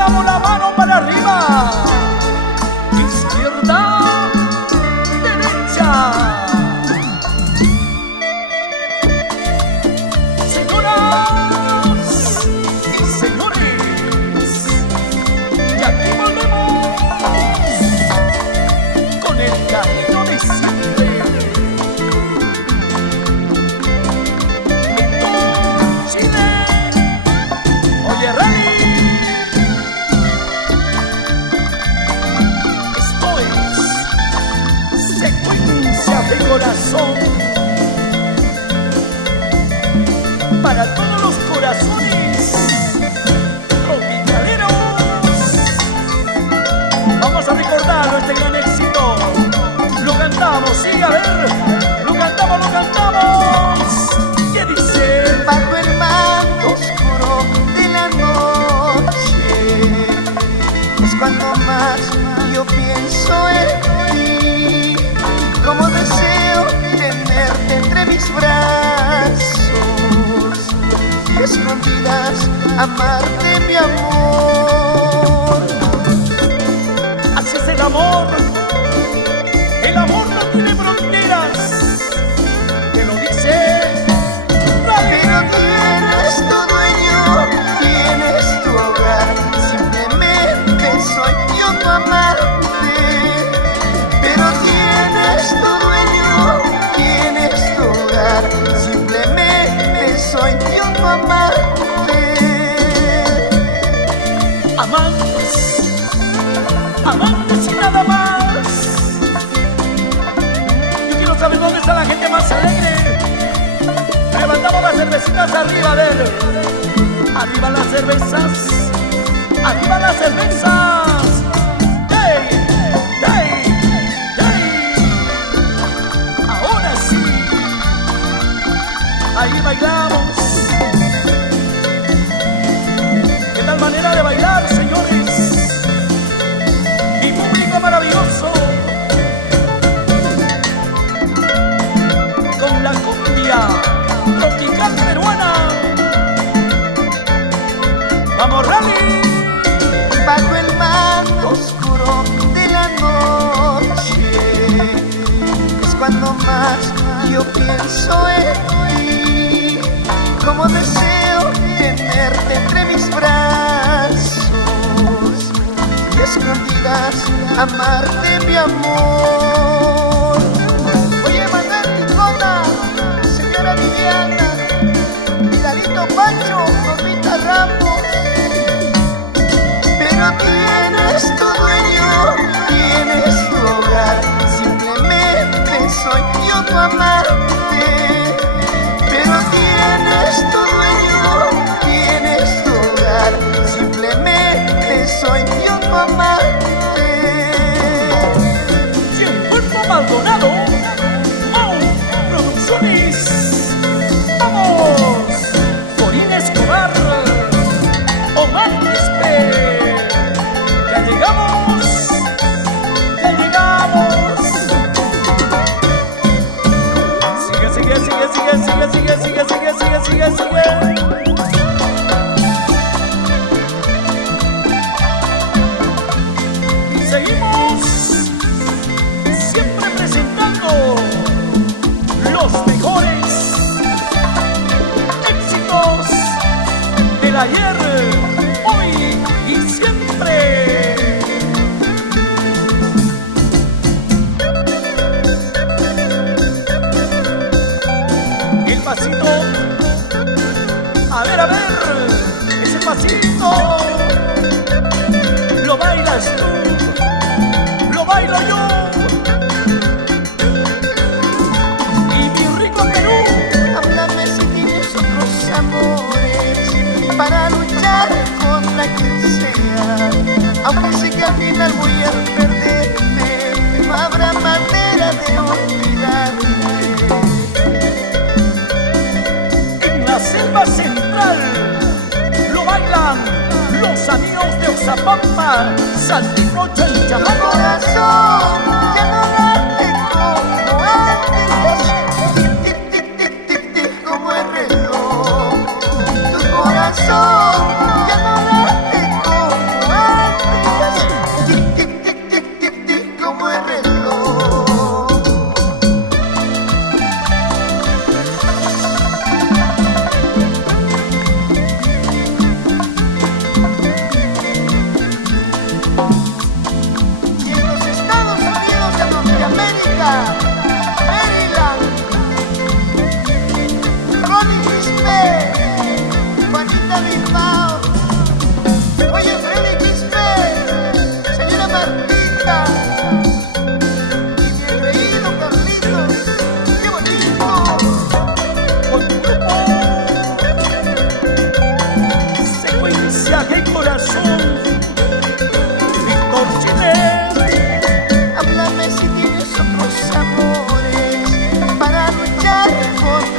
levantamos la mano para arriba. Izquierda, derecha. Señoras y señores, y aquí volvemos con el camino de siempre. Chile, oye Rally, esto es secuencia de corazón para todos los corazones tropicaleros. Vamos a recordarlo, este gran éxito. Lo cantamos, sí, a ver, lo cantamos, lo cantamos. ¿Qué dice? Bajo el manto oscuro de la noche es cuando más yo pienso en ti. Como deseo tenerte entre mis brazos y escondidas amarte, mi amor. Así es el amor. El amor no tiene fronteras. Te lo dice. Pero tienes tu dueño, tienes tu hogar, simplemente soy yo tu amante. Pero tienes tu dueño, tienes tu hogar, simplemente soy yo tu amante. Amantes, amantes y nada más. Yo quiero saber dónde está la gente más alegre. Levantamos las cervecitas arriba, a ver. Arriba las cervezas. Arriba las cervezas. ¡Hey! ¡Hey! ¡Hey! Ahora sí. Ahí bailamos. ¿Qué tal manera de bailar, señores? Mi público maravilloso. Con la cumbia tropical peruana. ¡Vamos, Rally! Bajo el manto oscuro de la noche es cuando más yo pienso en ti. Como deseo tenerte entre mis brazos y escondidas amarte, mi amor. Oye, Manuel Ticona, señora Viviana, Vidalito Pancho, Normita Ramos. Pero tienes tu dueño, tienes tu hogar, simplemente soy yo tu amante. Pero tienes tu dueño, tienes tu hogar, simplemente soy yo tu amante. Y en Puerto Maldonado, Mau Producciones. ¡Vamos! Corina Escobar, Omar Quispe. ¡Ya llegamos! ¡Ya llegamos! Sigue, sigue, sigue, sigue, sigue, sigue, sigue, sigue, sigue, sigue, sigue. Y seguimos siempre presentando los mejores éxitos del ayer, hoy y siempre. El pasito, a ver, ese pasito lo bailas tú, lo bailo yo. Y mi rico Perú, Háblame si tienes otros amores para luchar contra quien sea. Aunque sé que al final voy a perderte, no habrá manera de olvidarte. en la selva central lo bailan los amigos de Oxapampa, Saltillo, Chalchamango. Corazón, ya no late como antes. Tic, tic, tic, tic, tic, como el reloj. Tu corazón ya no late como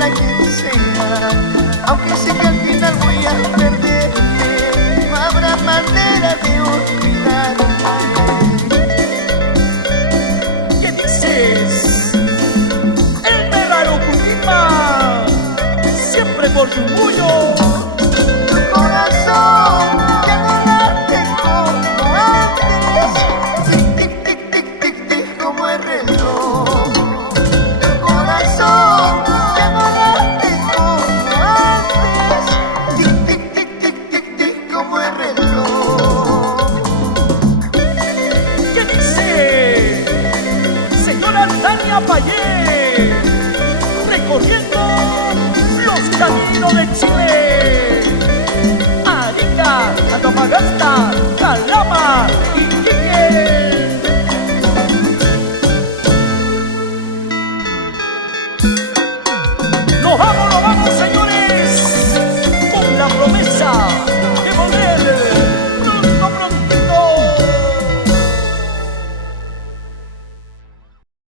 contra quien sea. Aunque sé que al final voy a perderme, no habrá manera de olvidarme. ¿Qué dices? El Merraro Cundima, siempre por su orgullo. Tu corazón ya no late como antes, tic, tic, tic, tic, tic, tic, como el reloj. Tu corazón ya no late como antes, tic, tic, tic, tic, tic, tic, como el reloj. ¿Qué dice? Señora Tania Payé, recorriendo los caminos de Chile. Arica, Antofagasta, Calama y Iquique. ¡Nos vamos!